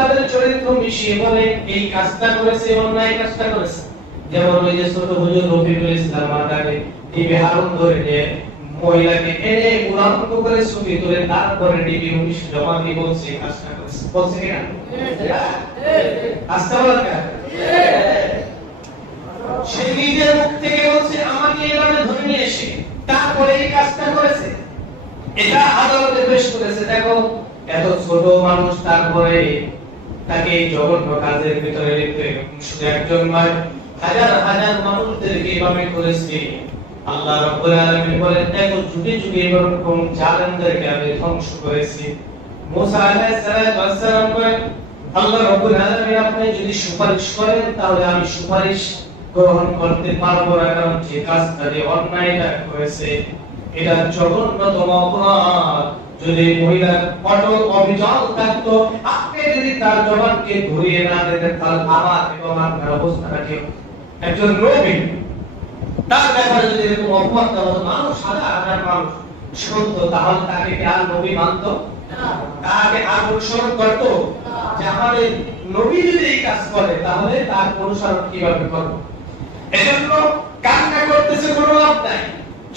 তাদের চরিত্র মিশিয়ে বলে এই কাজটা করেছে, অন্যায় কাজটা করেছে। যেমন ওই যে ছোট হুজুর রফিকুল ইসলাম মাদারে টিভি হারুন ধরে নিয়ে মহিলাকে এনে উড়ান্ত করে ছবি তুলে তারপরে ডিবি অফিস জমা দিয়ে বলছে কাজটা করেছে। বলছে কিনা? কাজটা বলার কাজ সে নিজের মুখ থেকে বলছে আমাকে এভাবে ধরে নিয়ে এসে তারপরে এই কাজটা করেছে। এটা আদালতে পেশ করেছে। দেখো এত ছোট মানুষ, তারপরে তাকে এই জঘন্য কাজের ভিতরে লিপ্ত। শুধু একজন নয়, হাজার হাজার মানুষদেরকে এভাবে করেছে। আল্লাহ রাব্বুল আলামিন বলেন, দেখো যুগে যুগে এরকম জালেমদেরকে আমি ধ্বংস করেছি। মুসা আলাইহিস সালাম বলেন, আল্লাহ রাব্বুল আলামিন আপনি যদি সুপারিশ করেন তাহলে আমি সুপারিশ গ্রহণ করতে পারবো না, কারণ যে কাজটা যে অন্যায়টা করেছে এটা জঘন্যতম অপরাধ। যদি মহিলার অটল অবিচল থাকতো, আপনি যদি তার জবানকে ঘুরিয়ে না দিতেন তাহলে আমার এবং আপনার অবস্থাটা কি হতো? একজন নবী তার ব্যাপারে যদি এরকম অপমান করা হতো, মানুষ হাজার হাজার মানুষ শুনতো, তাহলে তাকে কি আর নবী মানতো? তাকে আর অনুসরণ করতো? যে আমাদের নবী যদি এই কাজ করে তাহলে তার অনুসরণ কিভাবে করবো? এজন্য কান্না করতেছে কোনো লাভ নাই।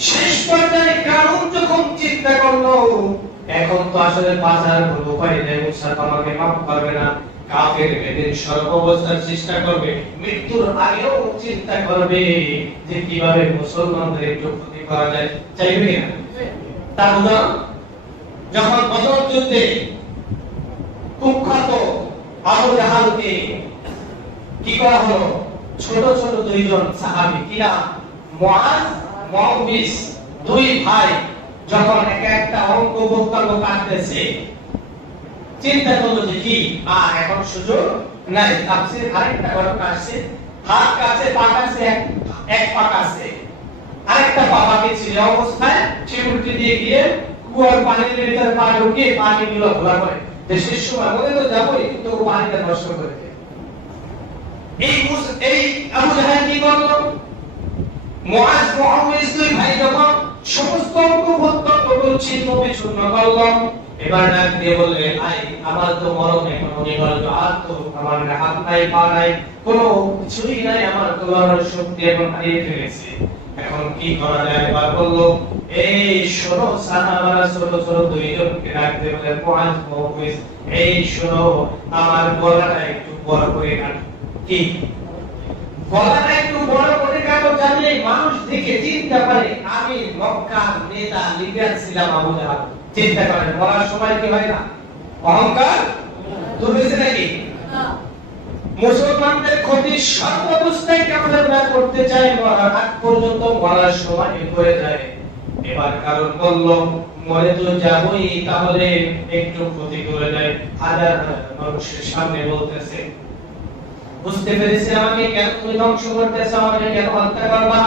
শেষ পর্যায়ে কারণ যখন চিন্তা করলো এখন তো আসলে বাঁচার কোনো উপায় নেই, মুসা আমাকে মাফ করবে না, কাফের বেদের সর্বাবস্থার চেষ্টা করবে, মৃত্যুর আগেও চিন্তা করবে যে কিভাবে মুসলমানদের একটু ক্ষতি করা যায়। চাইবে না? তার উদাহরণ যখন বদর যুদ্ধে কুখ্যাত আবু জাহালকে কি করা হলো, ছোট ছোট দুইজন সাহাবী কিনা মুআজ মুআবিস দুই ভাই যখন একটা অঙ্ক বক্তব্য কাটতেছে, চিন্তা করলো যে কি এখন সুযোগ নাই, তাফসীর আরেকটা ঘটক আসছে, হাত কাছে পা কাছে এক পা কাছে আরেকটা বাবাকে ছিল অবস্থায় সে উল্টে দিয়ে গিয়ে কুয়ার পানির ভিতরে পা ঢুকিয়ে পানিগুলো ঘোলা করে শেষ সময় মনে তো যাবোই, কিন্তু পানিটা নষ্ট করে দেয়। এই আবু জাহেল কি করলো, মুআজ মুআবিস দুই ভাই যখন সমস্ত অঙ্ক বক্তব্য ছিন্ন বিচ্ছিন্ন করলো, এবার ডাক দিয়ে বললেন, আই আমার তো মরণ এখন অনিবার্য, আর তো আমার হাত নাই পা নাই, কোনো কিছুই নাই, আমার তো লড়ার শক্তি এখন হারিয়ে ফেলেছি, এখন কি করা যায়? এবার বললো, এই শোনো সাহাবারা ছোট ছোট দুইজনকে ডাক দিয়ে বললেন, মুআজ মুআবিস এই শোনো আমার গলাটা একটু বড় করে কাটো। কি গলাটা একটু বড় করে কাটো, জানলে মানুষ দেখে চিন্তা পারে আমি মক্কার নেতা লিডার ছিলাম আবু জাহাল। চিন্তা করেন মরার সময় কি হয় না অহংকার দূর হয়েছে নাকি? মুসলমানদের ক্ষতি সর্বাবস্থায় কাফেররা করতে চায়, মরার আগ পর্যন্ত মরার সময় করে যায়। এবার কারণ বলল মরে তো যাবই, তাহলে একটু ক্ষতি করে যায়। হাজার মানুষের সামনে বলতেছে, বুঝতে পেরেছি আমাকে কেন তুমি ধ্বংস করতেছো, আমাকে কেন হত্যা করবা?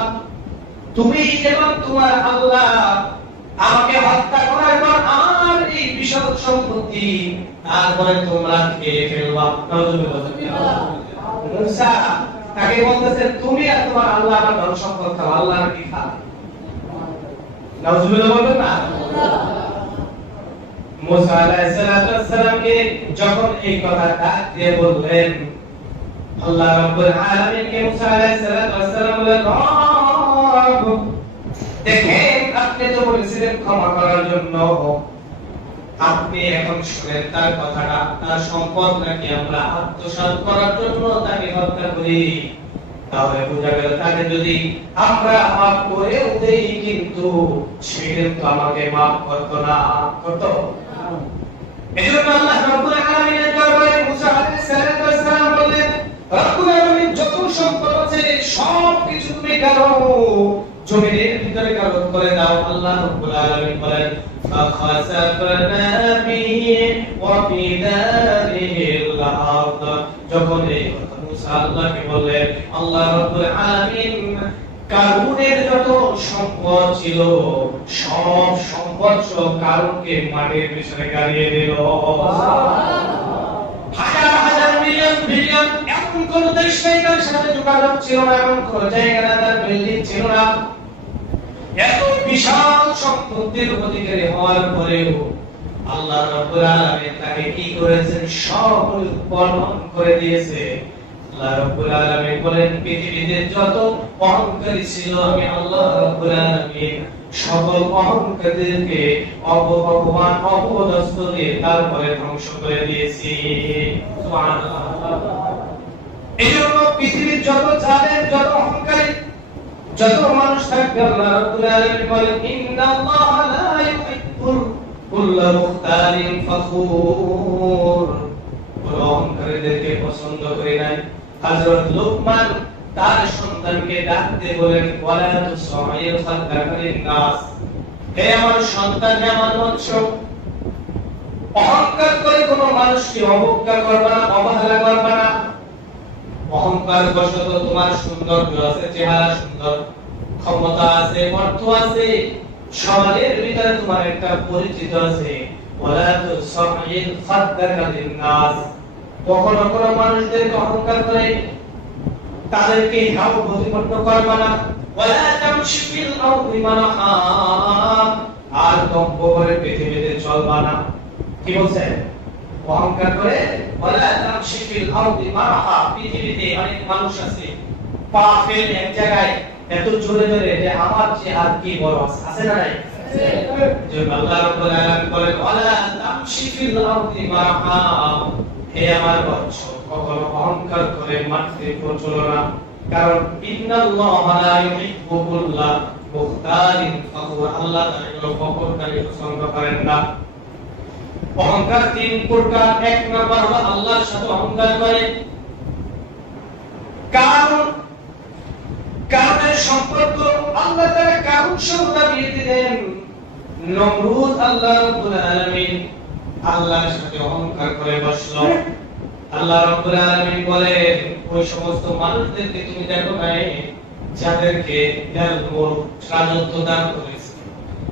তুমি এবং তোমার আল্লাহ আমাকে হত্যা করার পর আমার এই বিশাল সম্পত্তি তারপরে তোমরা খেয়ে ফেলবা। মুসা তাকে বলতেছে, তুমি আর তোমার আল্লাহ আমার ধন সম্পদ খাও, আল্লাহ কি খাবে? নাউজুবিল্লাহ বলবেন না? মুসা আলাইহিস সালামকে যখন এই কথা ডাক দিয়ে বললেন, আল্লাহ রাব্বুল আলামিনকে মুসা আলাইহিস সালাম বললেন, দেখেন আপনি তো বলেছিলেন ক্ষমা করার জন্য, আপনি এখন শুনেন তার কথাটা, তার সম্পদ নাকি আমরা আত্মসাৎ করার জন্য তাকে হত্যা করি, তাহলে বোঝা গেল তাকে যদি আমরা মাফ করে দেই কিন্তু সে কিন্তু আমাকে মাফ করতো না, করতো? এজন্য আল্লাহ রাব্বুল আলামিনের দরবারে মুসা আলাইহিস সালাম বললেন, রব্বুল আলামিন যত সম্পদ আছে সব কিছু তুমি করো, জমিনের ভিতরে কারণ করে দাও। আল্লাহ রাব্বুল আলামিন বলেন, ফাখাসাফনা বিহি ওয়া বিদারিহিল আরদ। যখন এই কথা মুসা আল্লাহকে বললেন, আল্লাহ রাব্বুল আলামিন কারুনের যত সম্পদ ছিল সব সম্পদ সব কারুনকে মাটির পিছনে গাড়িয়ে দিল। হাজার হাজার মিলিয়ন বিলিয়ন এমন কোন দেশ নেই তার সাথে যোগাযোগ ছিল না, এমন কোন জায়গা না তার বিল্ডিং ছিল না। এত বিশাল সম্পত্তির অধিকারী হওয়ার পরেও আল্লাহ রাব্বুল আলামিন তাকে কি করেছেন সব বর্ণন করে দিয়েছে। আল্লাহ রাব্বুল আলামিন বলেন পৃথিবীতে যত অহংকারী ছিল আমি আল্লাহ রাব্বুল আলামিন সকল অহংকারীদেরকে অপমান অপদস্থ দিয়ে তারপরে ধ্বংস করে দিয়েছি। সুবহানাল্লাহ। এইজন্য পৃথিবীর যত জালেম যত অহংকারী যত মানুষ থাকবে আল্লাহ রাব্বুল আলামিন বলেন ইন্নাল্লাহা লা ইউহিব্বুল কুল্লা মুখতালিন ফখুর। অহংকারীদেরকে পছন্দ করে নাই। হযরত লোকমান তার সন্তানকে ডাকতে বলেন ওয়ালা তুসাইর খালকাকা লিন-নাস, হে আমার সন্তান, হে আমার বৎস, অহংকার করে কোনো মানুষকে অবজ্ঞা করবে না, অবহেলা করবে না। অহংকার বশত তোমার সৌন্দর্য আছে, চেহারা সুন্দর, ক্ষমতা আছে, অর্থ আছে, সমাজের ভিতরে তোমার একটা পরিচিত আছে, ওয়ালা তুসাইর খালকাকা লিন-নাস। কখনো কোনো মানুষদেরকে অহংকার করে তাদেরকে হাও প্রতিপন্ন করবে না। ওয়ালা তামশি ফিল আরদি মারহা, আর দম্ভ করে পৃথিবীতে চলবা না। কি বলছেন? অহংকার করে ওয়ালা তামশি ফিল আরদি মারহা, পৃথিবীতে অনেক মানুষ আছে পা ফেলে এক জায়গায় এত জোরে জোরে যে আমার চেয়ে আর কি বড় আছে না নাই? যে আল্লাহ রাব্বুল আলামিন বলেন ওয়ালা তামশি ফিল আরদি মারহা, হে আমার বৎস, কখনো অহংকার করে মাটিতে চলো না, কারণ ইন্নাল্লাহা লা ইউহিব্বু কুল্লা মুখতালিন ফখুর। আল্লাহ তাআলা ফখরকারী পছন্দ করেন না। অহংকার তিন প্রকার। এক নাম্বার হলো আল্লাহর সাথে অহংকার করে। কারণের সম্পর্ক আল্লাহ তাআলা কারণ সংখ্যা দিয়ে দিলেন। নমরুদ আল্লাহ রাব্বুল আলামিন আল্লাহর সাথে অহংকার করে বসলো। আল্লাহ রাব্বুল আলামিন বলেন ওই সমস্ত মানুষদেরকে তুমি দেখো নাই যাদেরকে রাজত্ব দান করেছে,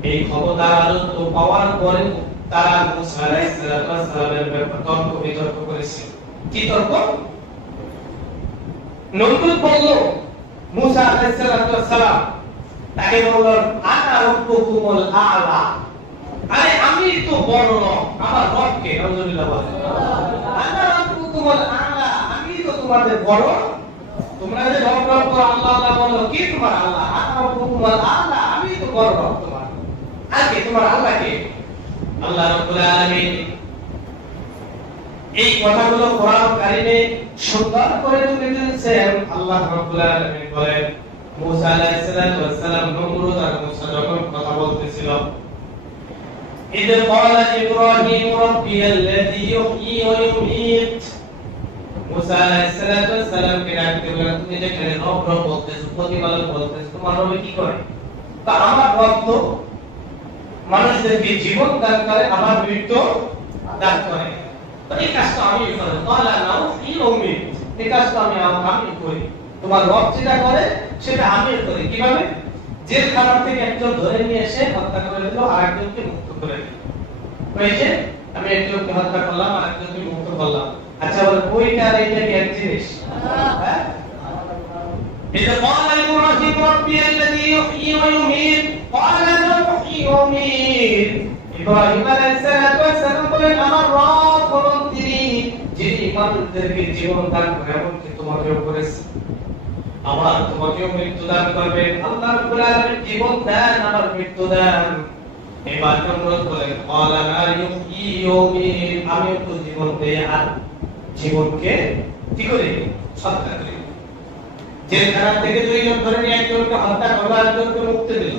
এই ক্ষমতা রাজত্ব পাওয়ার পরে তারা মুসা আলাইহিস সালামের ব্যাপারে তর্ক বিতর্ক করেছে। কি তর্ক? নমরুদ বলল মুসা আলাইহিস সালাম তাকে বলল আনা রাব্বুকুমুল আ'লা, আরে আমি তো বড় রব, আমার রবকে আলহামদুলিল্লাহ বলে আনা রাব্বুকুমুল আ'লা, আমি তো তোমাদের বড়। তোমরা যে রব রব করে আল্লাহ আল্লাহ বলো, কি তোমার আল্লাহ? আনা রাব্বুকুমুল আ'লা, আমি তো বড় রব তোমার। আর কে তোমার আল্লাহ? কে? আল্লাহ রাব্বুল আলামিন এই কথাগুলো কোরআন কারিমে সুন্দর করে তুলে দিয়েছেন। আল্লাহ রাব্বুল আলামিন বলেন মুসা আলাইহিস সালাম নমরুদ আর মুসা যখন কথা বলতেছিল, إذ قال إبراهيم ربي الذي يحيي ويميت, মুসা আলাইহিস সালাম কে ডাকতে বললেন তুমি যেখানে রব রব বলতেছো, প্রতিপালক বলতেছো, তোমার রব কি করে? তা আমার রব তো মানুষদেরকে জীবন দান করে, আমার মৃত্যু দান করে। তো এই কাজটা আমি করি। তাআলা নাও ফি উম্মিত, এই কাজটা আমি করি। তোমার রব যেটা করে সেটা আমি করি। কিভাবে? জেলখানা থেকে একজন ধরে নিয়ে এসে হত্যা করে দিল, আরেকজনকে মুক্ত করে দিল। হয়েছে? আমি একজনকে হত্যা করলাম, আরেকজনকে মুক্ত করলাম। আচ্ছা বল ওইটা আর এইটা কি এক জিনিস? হ্যাঁ? إذ قال إبراهيم ربي الذي يحيي ويميت قال لا أحيي وأميت, ইব্রাহিম আলাইহিস সালাম বলেন আমার রব হলেন তিনি যিনি মানুষদেরকে জীবন দান করে, এমনকি তোমাকেও করেছে, আবার তোমাকেও মৃত্যু দান করবেন। আল্লাহ রাব্বুল আলামিন জীবন দেন, আবার মৃত্যু দেন। এবার নমরুদ বলেন ক্বালা লা ইউহয়ি ওয়ায়ুমীত, আমি তো জীবন দেই আর জীবনকে কি করে সত্তা করি। জেলখানা থেকে দুইজন ধরে নিয়ে একজনকে হত্যা করলো, আরেকজনকে মুক্তি দিল।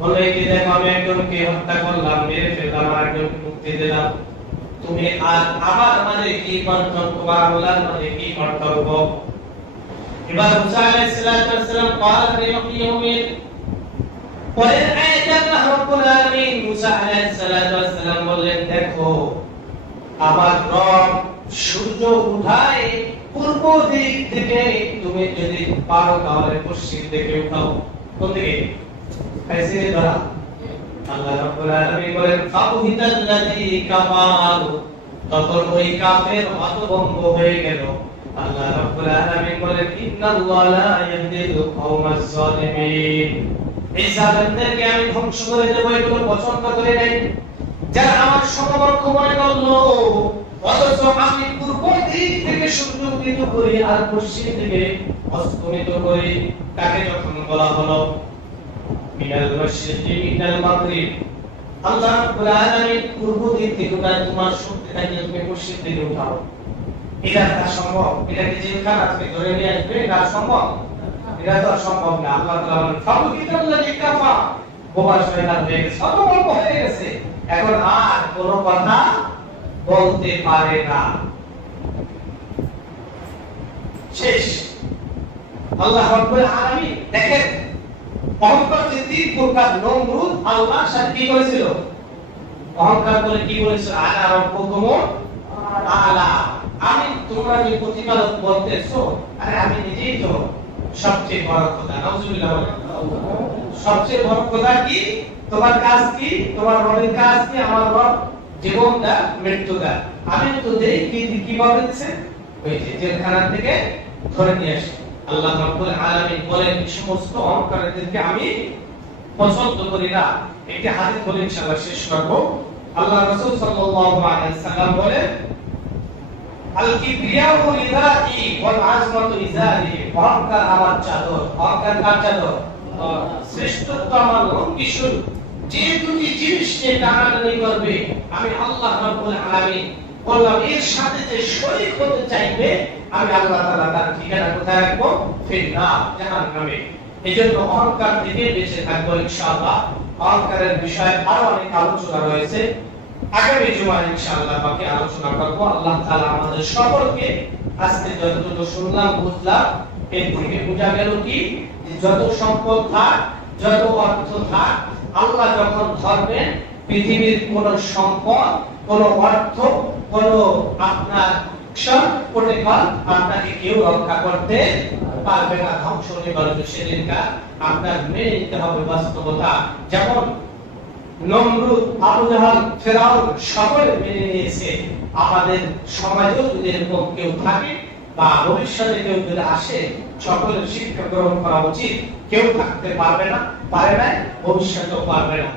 বলে কি দেখো আমি একজনকে হত্যা করলাম, মেরে ফেললাম, আরেকজনকে মুক্তি দিলাম, তুমি আর আমার মাঝে কি পার্থক্য, বা আল্লাহর মাঝে কি পার্থক্য? এবার মুসা আলাইহিস সালাম ক্বালা লা ইউহয়ি, পরের আয়াতে আল্লাহ রাব্বুল আলামিন মুসা আলাইহিস সালাম বললেন দেখো আমার রব সূর্য উঠায় পূর্ব দিক থেকে, তুমি যদি পারো তাহলে পশ্চিম দিকে উঠাও। কোন দিকে? কাইসে ধরা? আল্লাহ রাব্বুল আলামিন বলেন ফাবহিতাল্লাযী কাফারু, তখন ওই কাফের হতভম্ব হয়ে গেল। আল্লাহ রাব্বুল আলামিন বলেন ইন্নাল্লাহা লা ইয়াহদিল কওমাজ জালিমিন, এই জালিমদেরকে আমি ধ্বংস করে দেব, এগুলো পছন্দ করে নাই। যারা আমার সমবর্ষ মনে করলো, অথচ আমি পূর্ব দিক থেকে সূর্য উদিত করি আর পশ্চিম থেকে অস্তমিত করি। তাকে যখন বলা হলো মিনাল মাশরিকি মিনাল মাগরিব, আল্লাহ রাব্বুল আলামিন পূর্ব দিক থেকে তোমার শক্তিটাকে তুমি পশ্চিম দিকে উঠাও, এটা তা সম্ভব? এটা কি জিনখানা আজকে ধরে নিয়ে আসবে? এটা সম্ভব? এটা তো সম্ভব না। আল্লাহ তাআলা বলেন ফাবুকিতাল্লাযী কাফা, বোবা শয়তান হয়ে গেছে, অতর্ক হয়ে গেছে, এখন আর কোনো কথা বলতে পারে না। শেষ। আল্লাহ রাব্বুল আলামিন দেখেন অহংকার যে তিন প্রকার, নমরুদ আল্লাহর সাথে কি করেছিল? অহংকার করে কি বলেছিল? আনা রাব্বুকুমুল আলা, আমি তোমরা যে প্রতিপালক বলতেছো, আরে আমি নিজেই তো সবচেয়ে বড় খোদা। নাউজুবিল্লাহ বলেন। সবচেয়ে বড় খোদা কি? তোমার কাজ কি? তোমার রবের কাজ কি? আমার রব জীবন দা, মৃত্যু দা, আমি তো দেই কিভাবে দিচ্ছে? ওই যে জেলখানা থেকে ধরে নিয়ে আসে। আল্লাহ রাব্বুল আলামিন বলেন এই সমস্ত অহংকারীদেরকে আমি পছন্দ করি না। একটি হাদিস বলে ইনশাআল্লাহ শেষ করব। আল্লাহ রাসূল সাল্লাল্লাহু আলাইহি সাল্লাম বলেন আল কিবরিয়াউ লিদাই ওয়াল আজমাতু ইজারি, অহংকার আমার চাদর। অহংকার কার চাদর? শ্রেষ্ঠত্ব আমার লঙ্ঘি শুরু। যে দুটি জিনিস নিয়ে টানাটানি করবে, আমি আল্লাহ রাব্বুল আলামিন বললাম এর সাথে যে শরীক হতে চাইবে, আমি আল্লাহ তাআলা তার ঠিকানা কোথায় রাখবো? ফিন্নার, জাহান্নামে। এজন্য অহংকার থেকে বেঁচে থাকবো ইনশাআল্লাহ। অহংকারের বিষয়ে আরো অনেক আলোচনা রয়েছে, আগামী জুমায় ইনশাআল্লাহ বাকি আলোচনা করব। আল্লাহ তাআলা আমাদের সকলকে আজকে যতটুকু শুনলাম বুঝলাম, এর থেকে বোঝা গেল কি যে যত সম্পদ থাক, যত অর্থ থাক, আল্লাহ যখন ধরবেন পৃথিবীর কোন সম্পদ, কোন অর্থ, কোন আপনার আপনাকে কেউ রক্ষা করতে পারবে না। ধ্বংস নিবারণ সেদিনকার আপনার মেনে নিতে হবে বাস্তবতা। যেমন নমরুদ, আবু জাহাল, ফেরাউন সকলে মেনে নিয়েছে। আমাদের সমাজেও যদি এরকম কেউ থাকে বা ভবিষ্যতে কেউ যদি আসে, সকলের শিক্ষা গ্রহণ করা উচিত। কেউ থাকতে পারবে না, পারে না, ভবিষ্যতেও পারবে না।